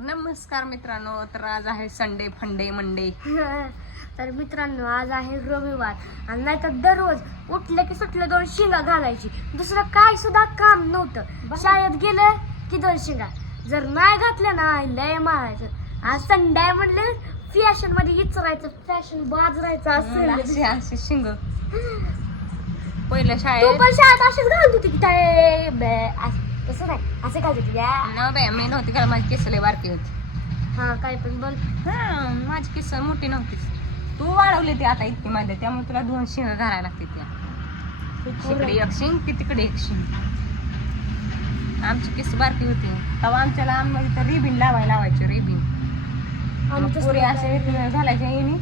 नमस्कार मित्रांनो तर आज आहे संडे फंडे मंडे तर मित्रांनो आज आहे रविवार. आणि नाही तर दररोज उठलं की सुटलं दोन शिंगा घालायची. दुसरं काय सुद्धा काम नव्हतं. शाळेत गेलं की दोन शिंगा. जर नाही घातलं ना लय मारायचं. आज संडे आहे म्हणलं फॅशनमध्ये विचारायचं फॅशन बाजरायचं असे असेल. असे शिंग. पहिल्या तू शाळेत पण शाळेत अशीच घालत होती की काय बे, असं- तसं नाही असं घालत होती या ना बाय मी नव्हती कारण माझी केस लय बारकी होती. हा काय पण बोल. हा माझी केस मोठी नव्हतीच तू वाढवली ती आता इतकी मध्ये त्यामुळे तुला दोन शिंग घालायला लागते त्या. इकडे एक शिंग की तिकडे एक शिंग. आमची केस बारकी होती. तेव्हा आमच्याला आम्हाला तर रिबिन लावायला लावायचे रिबिन तसं पुरी काय- असे इथनं येणी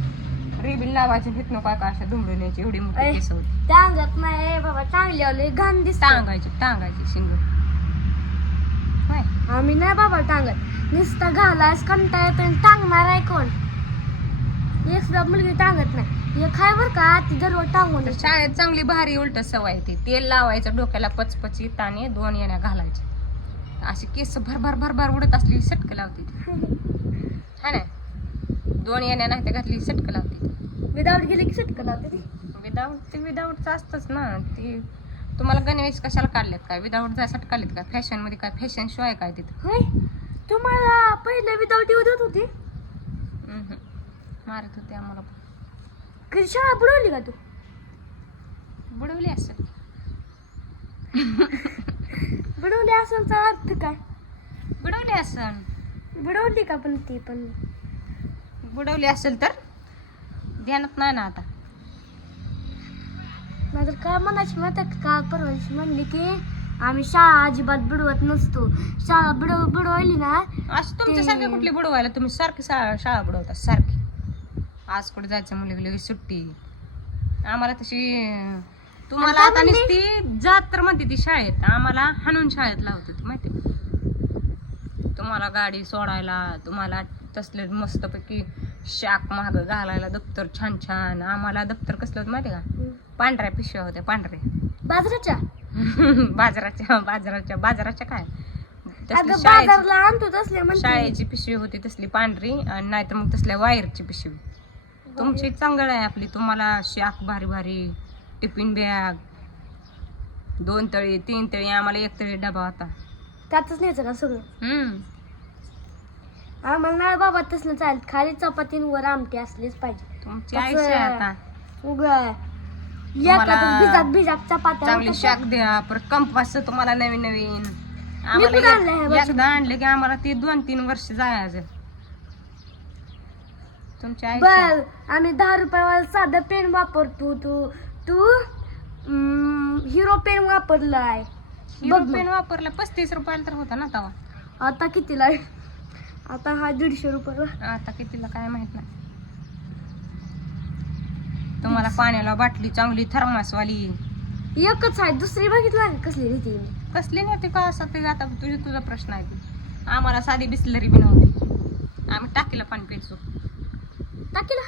रिबिन लावायचे इथनं काय काय अशा दुमडून यायची. एवढी मोठी. केस होती. त्या अंगात नाही बाबा चांगली आली घाण दिसत. टांगायची टांगायची शिंग आम्ही नाही बाबा टांगत. नुसतं घालायस कंटा येतो आणि टांगणार आहे कोण? एक सुद्धा मुलगी टांगत नाही. एक आहे बरं का? ती दररोज टांगून शाळेत चांगली भारी उलट सवय ती. तेल लावायचं डोक्याला पचपची ताने दोन येण्या घालायच्या अशी केस भरभर भरभर उडत असली सटक लावते हा ना? दोन येण्या नाही तर घातली सटक लावते विदाऊट गेली की सुटकं लावते विदाऊट ते विदाऊटचं असतंच ना. ती तुम्हाला गणवेश कशाला काढलेत काय? विदाऊट जायसाठी काढलेत काय? फॅशनमध्ये काय? फॅशन शो आहे काय तिथं? होय. तुम्हाला पहिले विदाऊट येऊ देत होती. मारत होते आम्हाला कधी शाळा बुडवली का तू? बुडवली असेल. बुडवली असेल तर अर्थ काय? बुडवली असेल. बुडवली का पण ती पण? बुडवली असेल तर ध्यानात नाही ना आता. नाहीतर काय म्हणायची माहिती काल परवाची म्हणली की आम्ही शाळा अजिबात बुडवत नसतो. शाळा बुडव बुडवली ना असं तुमच्या ते- सारख्या कुठली बुडवायला? तुम्ही सारखी शाळा शाळा बुडवता सारखी. आज कुठे जायचं मुली लगेच सुट्टी. आम्हाला तशी तुम्हाला आता नुसती जात तर म्हणते ती शाळेत. आम्हाला हाणून शाळेत लावते ती माहिती? तुम्हाला गाडी सोडायला तुम्हाला तसले मस्तपैकी शाक माग घालायला दप्तर छान छान. आम्हाला दप्तर कसलं होतं माहिती का? पांढऱ्या पिशव्या होत्या पांढऱ्या. बाजरीच्या? बाजाराच्या बाजाराच्या बाजाराच्या काय? तसली अगं शाळेची- बाजारला आणतो तसले म्हणते. शाळेची पिशवी होती तसली पांढरी आणि नाहीतर मग तसल्या वायरची पिशवी. तुमची चांगलं आहे आपली. तुम्हाला शाक भारी भारी टिफिन बॅग दोन तळी तीन तळी आम्हाला एक तळी डबा होता. त्यातच न्यायचं का सगळं? हम्म. आम्हाला नाही बाबा तसलं चालेल खाली चपातींवर आमटी असलीच पाहिजे. तुमची कसं आयुष्य आहे आता. उग. तुम्हाला भिजात भिजात चपात्या चांगली होत्या. शाक द्या परत कंपास तुम्हाला नवीन नवीन. कुठं आणलंय एकदा आणले की आम्हाला ते दोन तीन वर्ष जायचं. तुमच्या बर आम्ही दहा रुपयावाला साधं पेन वापरतो तू. तू हिरो पेन वापरलाय. हिरो बघ पेन वापरला पस्तीस रुपयाला तर होता ना तवा. आता कितीला आहे? आता हा दीडशे रुपयाला आता कितीला काय माहीत नाही. तुम्हाला पाण्याला बाटली चांगली थर्मासवाली. एकच आहे दुसरी बघितला कसली रीती कसली नाही ते का? असं ते आता तुझा तुझा प्रश्न आहे ते. आम्हाला साधी बिसलरी बी नव्हती. आम्ही टाकीला पाणी प्यायचो. टाकीला.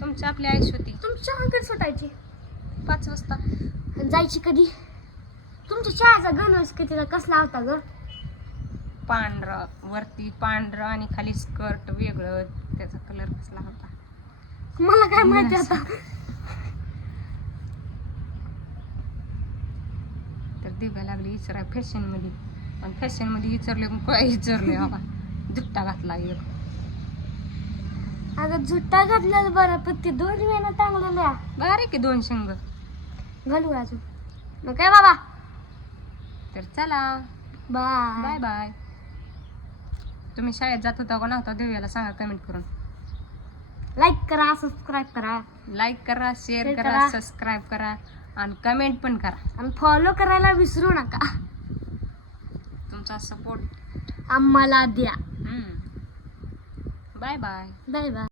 तुमची आपली आयुष होती. तुमच्या अंकड सुटायची. पाच वाजता. जायची कधी? तुमच्या शाळेचा गणवेश कितीला? कसला होता ग? पांढरं वरती पांढरं आणि खाली स्कर्ट वेगळं त्याचा कलर कसला होता? मला काय माहिती आता. तर दिव्या लागली विचाराय फॅशनमध्ये. पण फॅशनमध्ये विचारले मग काय विचारले बाबा? जुट्टा घातला एक. अगं झुट्टा घातलेला बरं पण ती दोन वेळा चांगलेल्या. बारीक आहे दोन शिंग. घालू अजून. मग काय बाबा? तर चला. बाय. Bye bye. तुम्ही शाळेत जात होता का नव्हता दिव्याला सांगा कमेंट करून. लाईक करा सबस्क्राईब करा. लाईक करा शेअर Share करा करा. सबस्क्राईब करा आणि कमेंट पण करा. आणि फॉलो करायला विसरू नका. तुमचा सपोर्ट आम्हाला द्या. Bye bye bye bye